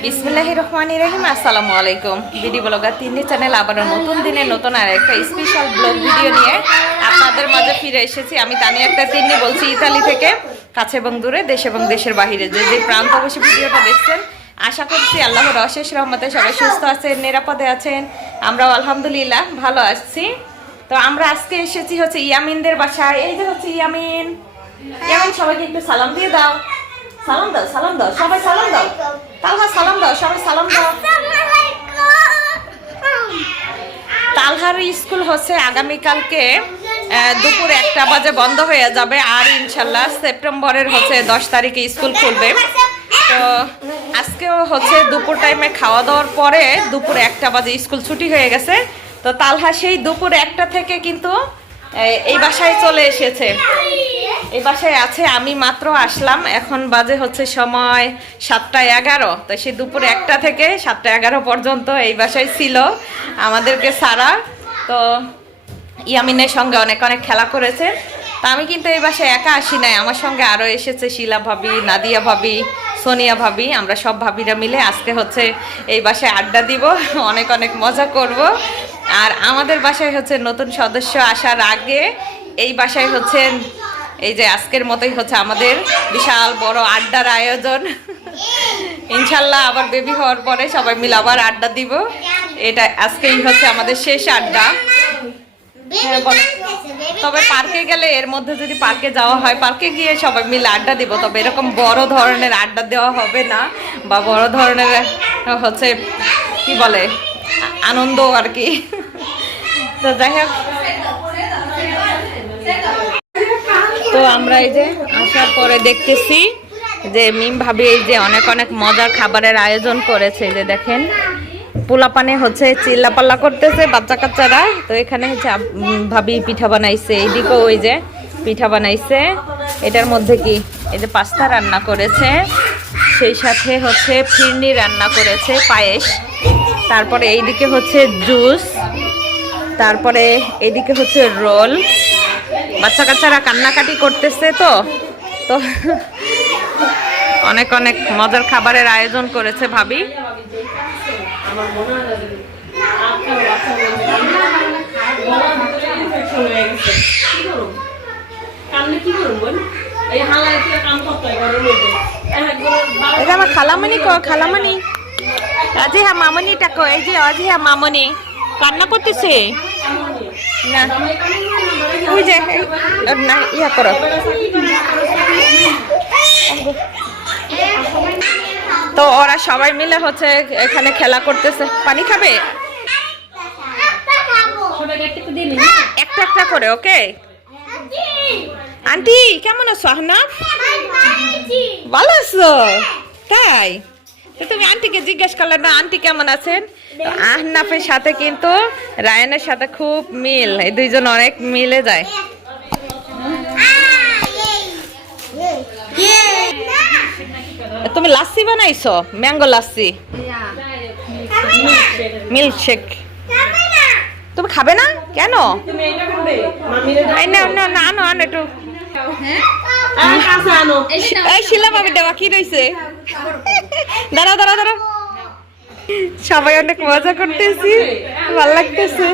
বিসমিল্লাহ রহমানি রহিম, আসসালামু আলাইকুম। বিডি ব্লগার তিন্নি চ্যানেল আবারও নতুন দিনে নতুন আর একটা স্পেশাল ব্লগ ভিডিও নিয়ে আপনাদের মাঝে ফিরে এসেছি। আমি তানি একটা তিন্নি বলছি ইতালি থেকে, কাছে এবং দূরে, দেশ এবং দেশের বাহিরে। যে যে প্রান্ত বসে ভিডিওটা দেখছেন, আশা করছি আল্লাহর অশেষ রহমতে সবাই সুস্থ আছেন, নিরাপদে আছেন। আমরাও আলহামদুলিল্লাহ ভালো আছি। তো আমরা আজকে এসেছি হচ্ছে ইয়ামিনদের বাসায়। এই যে হচ্ছে ইয়ামিন। ইয়ামিন, সবাইকে একটু সালাম দিয়ে দাও। সালাম দাও সালাম দাও, সবাই সালাম দাও। তালহা, সালাম দাও, সবাই সালাম দাও। তালহার স্কুল হচ্ছে আগামীকালকে দুপুর একটা বাজে বন্ধ হয়ে যাবে আর ইনশাল্লাহ সেপ্টেম্বরের হচ্ছে দশ তারিখে স্কুল খুলবে। তো আজকেও হচ্ছে দুপুর টাইমে খাওয়া দাওয়ার পরে দুপুর একটা বাজে স্কুল ছুটি হয়ে গেছে। তো তালহা সেই দুপুর একটা থেকে কিন্তু এই বাসায় চলে এসেছে। এই বাসায় আছে, আমি মাত্র আসলাম। এখন বাজে হচ্ছে সময় সাতটা এগারো। তো সে দুপুর একটা থেকে সাতটা এগারো পর্যন্ত এই বাসায় ছিল আমাদেরকে সারা। তো ইয়ামিনের সঙ্গে অনেক অনেক খেলা করেছে। তা আমি কিন্তু এই বাসায় একা আসি নাই। আমার সঙ্গে আরও এসেছে শিলা ভাবি, নাদিয়া ভাবি, সোনিয়া ভাবি। আমরা সব ভাবিরা মিলে আজকে হচ্ছে এই বাসায় আড্ডা দিব, অনেক অনেক মজা করব। আর আমাদের বাসায় হচ্ছে নতুন সদস্য আসার আগে এই বাসায় হচ্ছে এই যে আজকের মতোই হচ্ছে আমাদের বিশাল বড় আড্ডার আয়োজন। ইনশাল্লাহ আবার বেবি হওয়ার পরে সবাই মিলে আবার আড্ডা দিব। এটা আজকেই হচ্ছে আমাদের শেষ আড্ডা। হ্যাঁ, তবে পার্কে গেলে এর মধ্যে যদি পার্কে যাওয়া হয় পার্কে গিয়ে সবাই মিলে আড্ডা দিব। তবে এরকম বড় ধরনের আড্ডা দেওয়া হবে না বা বড় ধরনের হচ্ছে কি বলে আনন্দ আর কি। তো যাই হোক তো আমরা এই যে আসার পরে দেখতেছি যে মিম ভাবি এই যে অনেক অনেক মজার খাবারের আয়োজন করেছে যে দেখেন। পোলাপানে হচ্ছে চিল্লাপাল্লা করতেছে বাচ্চা কাচ্চারা। তো এখানে হচ্ছে ভাবি পিঠা বানাইছে এইদিকেও ওই যে পিঠা বানাইছে। এটার মধ্যে কি? এই যে পাস্তা রান্না করেছে, সেই সাথে হচ্ছে ফিরনি রান্না করেছে, পায়েস। তারপরে এইদিকে হচ্ছে জুস, তারপরে এইদিকে হচ্ছে রোল। বাচ্চা কাচ্চারা কান্নাকাটি করতেছে তো তো অনেক অনেক মজার খাবারের আয়োজন করেছে ভাবি। এটা আমার খালামণি কো, খালামণি। আজি হ্যাঁ মামনি টাকো এই যে আজি হ্যাঁ মামনি, কান্না করতেছে। তো ওরা সবাই মিলে হচ্ছে এখানে খেলা করতেছে। পানি খাবে? একটা একটা করে, ওকে? আন্টি, কেমন আছো, আহনাফ? ভালো আছো? তাই? তুমি আন্টিকে জিজ্ঞেস করলে না আন্টি কেমন আছেন? আহনাফের সাথে কিন্তু রায়ানের সাথে খুব মিল। এই দুইজন অনেক মিলে যায়। তুমি লাস্সি বানাইছো? ম্যাঙ্গো লাস্সি মিল্ক শেক তুমি খাবে না? কেন? না না না আনো আনো একটু। এই শিলা ভাবি দেওয়া কি রয়েছে দাঁড়াও দাঁড়াও দাঁড়াও। সবাই অনেক মজা করতেছি ভালো লাগতেছে।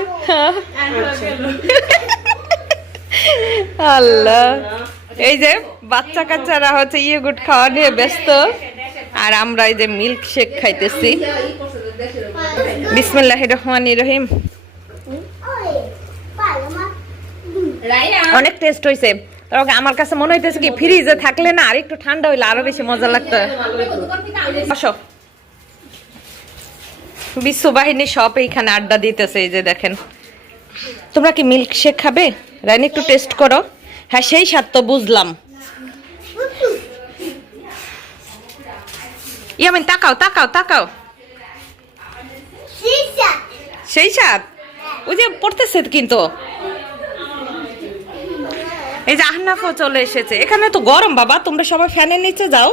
আল্লাহ। এই যে বাচ্চা কাচ্চারা হচ্ছে ইয়েগুট খাওয়া নিয়ে ব্যস্ত আর আমরা এই যে মিল্ক শেক খাইতেছি। বিসমিল্লাহ রহমান রহিম। অনেক টেস্ট হয়েছে তবে আমার কাছে মনে হইতেছে কি ফ্রিজে থাকলে না আর একটু ঠান্ডা হইলে আরও বেশি মজা লাগতো। আসো। বিশ্ব বাহিনী সব এইখানে আড্ডা দিতেছে এই যে দেখেন। তোমরা কি মিল্ক শেক খাবে? রাইন একটু টেস্ট করো। হ্যাঁ সেই স্বাদ তো বুঝলাম। ইয়ামিন তাকাও তাকাও তাকাও। সেই স্বাদ? ওই যে পড়তেছে কিন্তু। এই যে আহনাফও চলে এসেছে। এখানে তো গরম বাবা তোমরা সবাই ফ্যানের নিচে যাও।